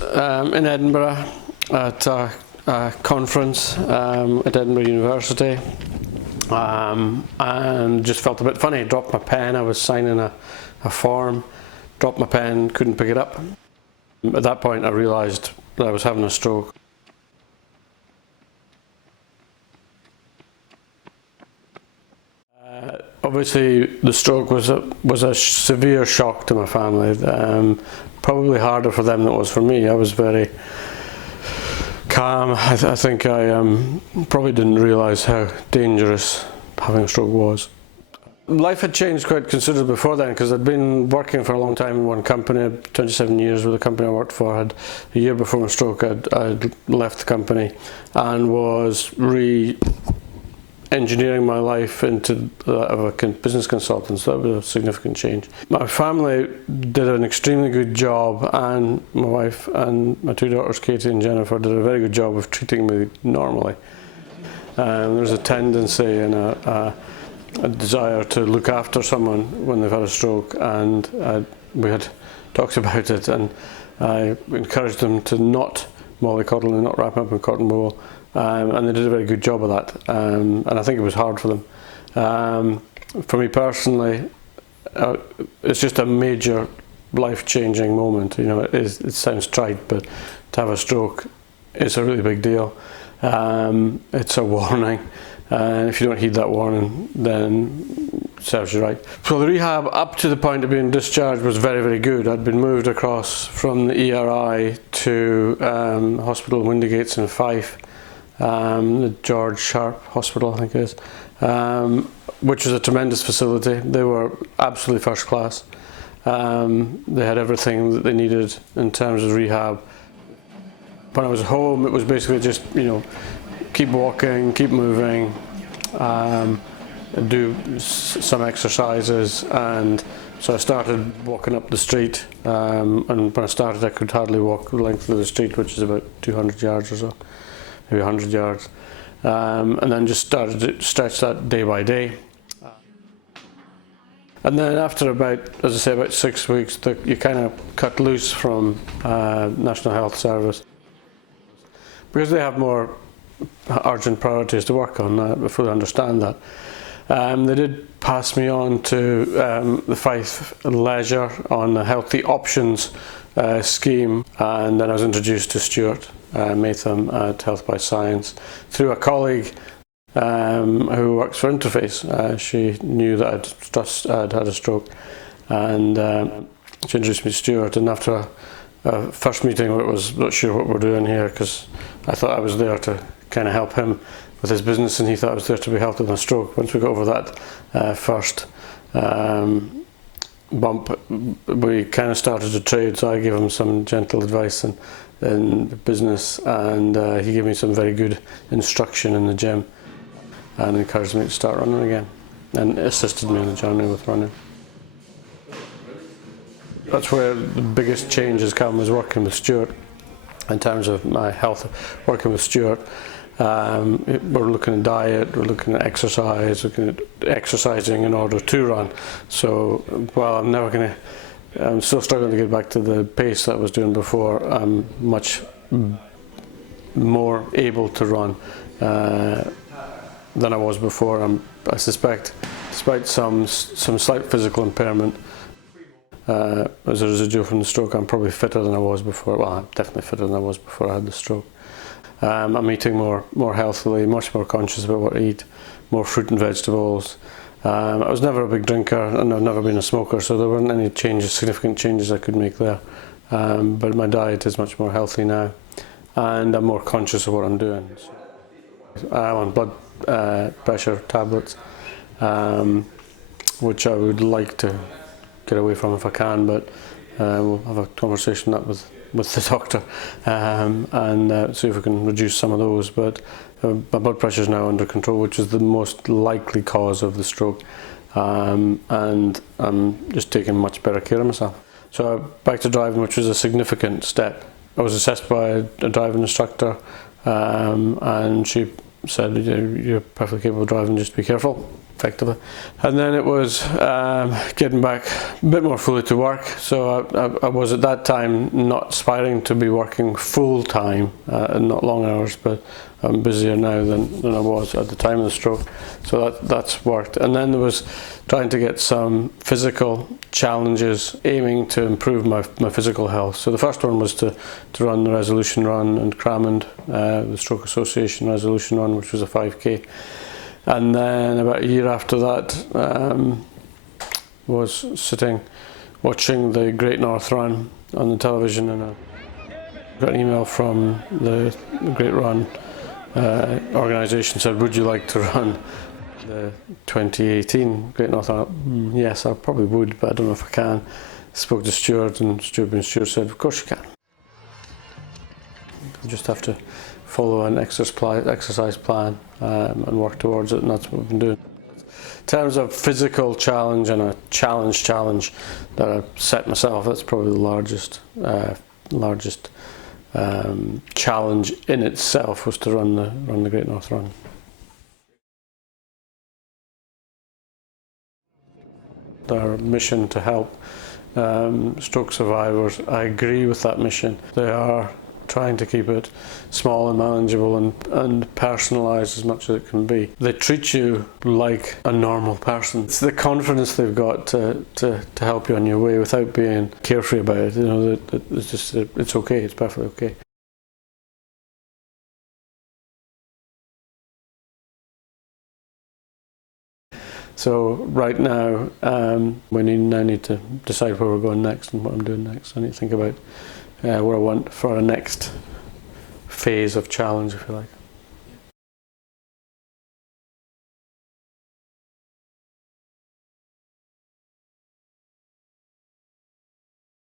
In Edinburgh at a conference at Edinburgh University, and just felt a bit funny. Dropped my pen. I was signing a form, dropped my pen, couldn't pick it up. At that point I realised that I was having a stroke. Obviously the stroke was a severe shock to my family, probably harder for them than it was for me. I was very calm. I think I probably didn't realise how dangerous having a stroke was. Life had changed quite considerably before then, because I'd been working for a long time in one company, 27 years with the company I worked for. A year before my stroke I'd left the company and was engineering my life into that of a business consultant, so that was a significant change. My family did an extremely good job, and my wife and my two daughters, Katie and Jennifer, did a very good job of treating me normally. There's a tendency and a desire to look after someone when they've had a stroke, and we had talked about it, and I encouraged them to not mollycoddle and not wrap up in cotton wool. And they did a very good job of that, and I think it was hard for them. For me personally, it's just a major life-changing moment. You know, it sounds trite, but to have a stroke is a really big deal. It's a warning, and if you don't heed that warning, then it serves you right. So the rehab up to the point of being discharged was very, very good. I'd been moved across from the ERI to hospital in Windygates in Fife. The George Sharp Hospital, I think it is, which was a tremendous facility. They were absolutely first class. They had everything that they needed in terms of rehab. When I was home, it was basically just, you know, keep walking, keep moving, do some exercises, and so I started walking up the street, and when I started I could hardly walk the length of the street, which is about 200 yards or so. Maybe 100 yards, and then just started to stretch that day by day. And then after about, as I say, about 6 weeks, you kind of cut loose from National Health Service, because they have more urgent priorities to work on. I fully understand that. They did pass me on to the Fife Leisure on the Healthy Options scheme, and then I was introduced to Stuart Matham at Health by Science through a colleague who works for Interface. She knew that I'd had a stroke, and she introduced me to Stuart, and after a first meeting where it was not sure what we're doing here, because I thought I was there to kind of help him with his business and he thought I was there to be helped with a stroke. Once we got over that first bump, we kind of started to trade, so I gave him some gentle advice in business, and he gave me some very good instruction in the gym and encouraged me to start running again, and assisted me on the journey with running. That's where the biggest change has come, was working with Stuart. In terms of my health, working with Stuart, we're looking at diet, we're looking at exercise, looking at exercising in order to run. So while I'm still struggling to get back to the pace that I was doing before, I'm much more able to run than I was before. I suspect, despite some slight physical impairment, as a residual from the stroke, I'm probably fitter than I was before. Well, I'm definitely fitter than I was before I had the stroke. I'm eating more healthily, much more conscious about what I eat, more fruit and vegetables. I was never a big drinker, and I've never been a smoker, so there weren't any significant changes I could make there. But my diet is much more healthy now, and I'm more conscious of what I'm doing. I'm on blood pressure tablets, which I would like to get away from if I can, but we'll have a conversation on that with the doctor, and see if we can reduce some of those. But my blood pressure is now under control, which is the most likely cause of the stroke, and I'm just taking much better care of myself. So back to driving, which was a significant step. I was assessed by a driving instructor, and she said, "You're perfectly capable of driving, just be careful." effectively. And then it was getting back a bit more fully to work. So I was at that time not aspiring to be working full time and not long hours, but I'm busier now than I was at the time of the stroke. So that's worked. And then there was trying to get some physical challenges aiming to improve my physical health. So the first one was to run the Resolution Run in Cramond, the Stroke Association Resolution Run, which was a 5k. And then about a year after that was sitting watching the Great North Run on the television, and I got an email from the Great Run organisation, said, would you like to run the 2018 Great North Run? Yes, I probably would, but I don't know if I can. Spoke to Stuart, and Stuart said, of course you can. You just have to follow an exercise plan and work towards it, and that's what we've been doing. In terms of physical challenge and a challenge that I set myself, that's probably the largest challenge in itself, was to run the Great North Run. Our mission to help stroke survivors, I agree with that mission. They are trying to keep it small and manageable and personalised as much as it can be. They treat you like a normal person. It's the confidence they've got to help you on your way without being carefree about it. You know, it's okay, it's perfectly okay. So right now, we now need to decide where we're going next and what I'm doing next. I need to think about where I want for a next phase of challenge, if you like.